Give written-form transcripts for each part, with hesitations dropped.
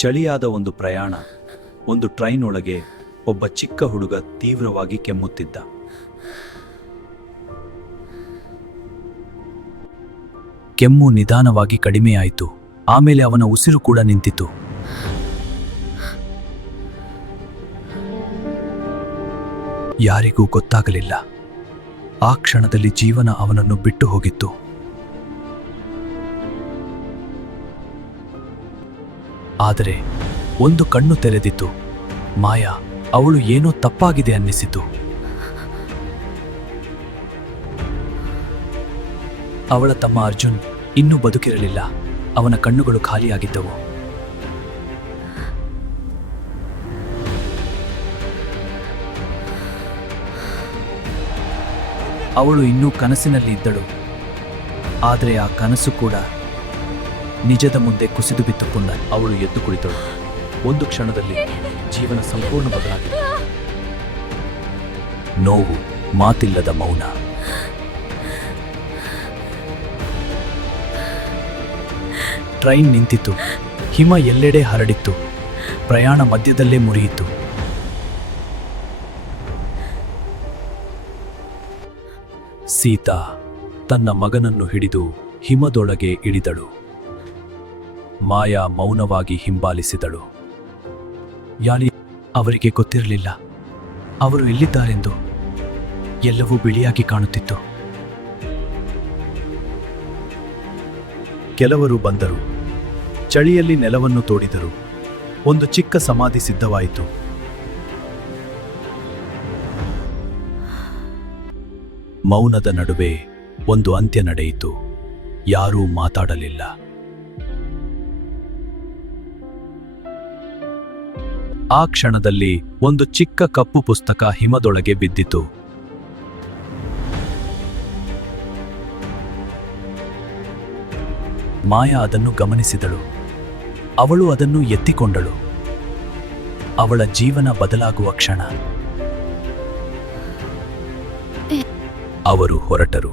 ಚಳಿಯಾದ ಒಂದು ಪ್ರಯಾಣ. ಒಂದು ಟ್ರೈನ್ ಒಳಗೆ ಒಬ್ಬ ಚಿಕ್ಕ ಹುಡುಗ ತೀವ್ರವಾಗಿ ಕೆಮ್ಮುತ್ತಿದ್ದ. ಕೆಮ್ಮು ನಿಧಾನವಾಗಿ ಕಡಿಮೆಯಾಯಿತು. ಆಮೇಲೆ ಅವನ ಉಸಿರು ಕೂಡ ನಿಂತಿತು. ಯಾರಿಗೂ ಗೊತ್ತಾಗಲಿಲ್ಲ. ಆ ಕ್ಷಣದಲ್ಲಿ ಜೀವನ ಅವನನ್ನು ಬಿಟ್ಟು ಹೋಗಿತ್ತು. ಆದರೆ ಒಂದು ಕಣ್ಣು ತೆರೆದಿತ್ತು. ಮಾಯಾ, ಅವಳು ಏನೋ ತಪ್ಪಾಗಿದೆ ಅನ್ನಿಸಿತು. ಅವಳ ತಮ್ಮ ಅರ್ಜುನ್ ಇನ್ನೂ ಬದುಕಿರಲಿಲ್ಲ. ಅವನ ಕಣ್ಣುಗಳು ಖಾಲಿಯಾಗಿದ್ದವು. ಅವಳು ಇನ್ನೂ ಕನಸಿನಲ್ಲಿ ಇದ್ದಳು. ಆದರೆ ಆ ಕನಸು ಕೂಡ ನಿಜದ ಮುಂದೆ ಕುಸಿದು ಬಿತ್ತು. ಪುಣ್ಯ ಅವಳು ಎದ್ದು ಕುಳಿತಳು. ಒಂದು ಕ್ಷಣದಲ್ಲಿ ಜೀವನ ಸಂಪೂರ್ಣ ಬದಲಾಗಿದೆ. ನೋವು, ಮಾತಿಲ್ಲದ ಮೌನ. ಟ್ರೈನ್ ನಿಂತಿತು. ಹಿಮ ಎಲ್ಲೆಡೆ ಹರಡಿತ್ತು. ಪ್ರಯಾಣ ಮಧ್ಯದಲ್ಲೇ ಮುರಿಯಿತು. ಸೀತಾ ತನ್ನ ಮಗನನ್ನು ಹಿಡಿದು ಹಿಮದೊಳಗೆ ಇಳಿದಳು. ಮಾಯಾ ಮೌನವಾಗಿ ಹಿಂಬಾಲಿಸಿದಳು. ಅವರಿಗೆ ಗೊತ್ತಿರಲಿಲ್ಲ ಅವರು ಎಲ್ಲಿದ್ದಾರೆಂದು. ಎಲ್ಲವೂ ಬಿಳಿಯಾಗಿ ಕಾಣುತ್ತಿತ್ತು. ಕೆಲವರು ಬಂದರು. ಚಳಿಯಲ್ಲಿ ನೆಲವನ್ನು ತೋಡಿದರು. ಒಂದು ಚಿಕ್ಕ ಸಮಾಧಿ ಸಿದ್ಧವಾಯಿತು. ಮೌನದ ನಡುವೆ ಒಂದು ಅಂತ್ಯ ನಡೆಯಿತು. ಯಾರೂ ಮಾತಾಡಲಿಲ್ಲ. ಆ ಕ್ಷಣದಲ್ಲಿ ಒಂದು ಚಿಕ್ಕ ಕಪ್ಪು ಪುಸ್ತಕ ಹಿಮದೊಳಗೆ ಬಿದ್ದಿತು. ಮಾಯಾ ಅದನ್ನು ಗಮನಿಸಿದಳು. ಅವಳು ಅದನ್ನು ಎತ್ತಿಕೊಂಡಳು. ಅವಳ ಜೀವನ ಬದಲಾಗುವ ಕ್ಷಣ. ಅವರು ಹೊರಟರು.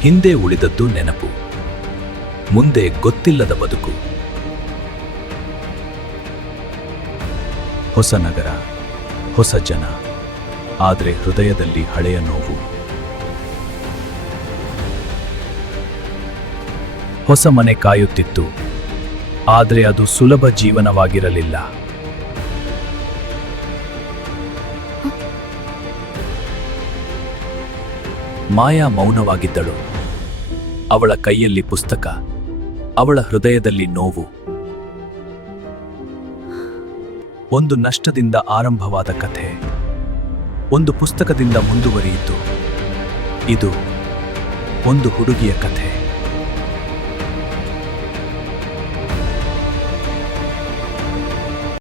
ಹಿಂದೆ ಉಳಿದದ್ದು ನೆನಪು, ಮುಂದೆ ಗೊತ್ತಿಲ್ಲದ ಬದುಕು. ಹೊಸ ನಗರ, ಹೊಸ ಜನ, ಆದರೆ ಹೃದಯದಲ್ಲಿ ಹಳೆಯ ನೋವು. ಹೊಸ ಮನೆ ಕಾಯುತ್ತಿತ್ತು, ಆದರೆ ಅದು ಸುಲಭ ಜೀವನವಾಗಿರಲಿಲ್ಲ. ಮಾಯಾ ಮೌನವಾಗಿದ್ದಳು. ಅವಳ ಕೈಯಲ್ಲಿ ಪುಸ್ತಕ, ಅವಳ ಹೃದಯದಲ್ಲಿ ನೋವು. ಒಂದು ನಷ್ಟದಿಂದ ಆರಂಭವಾದ ಕಥೆ ಒಂದು ಪುಸ್ತಕದಿಂದ ಮುಂದುವರಿಯಿತು. ಇದು ಒಂದು ಹುಡುಗಿಯ ಕಥೆ.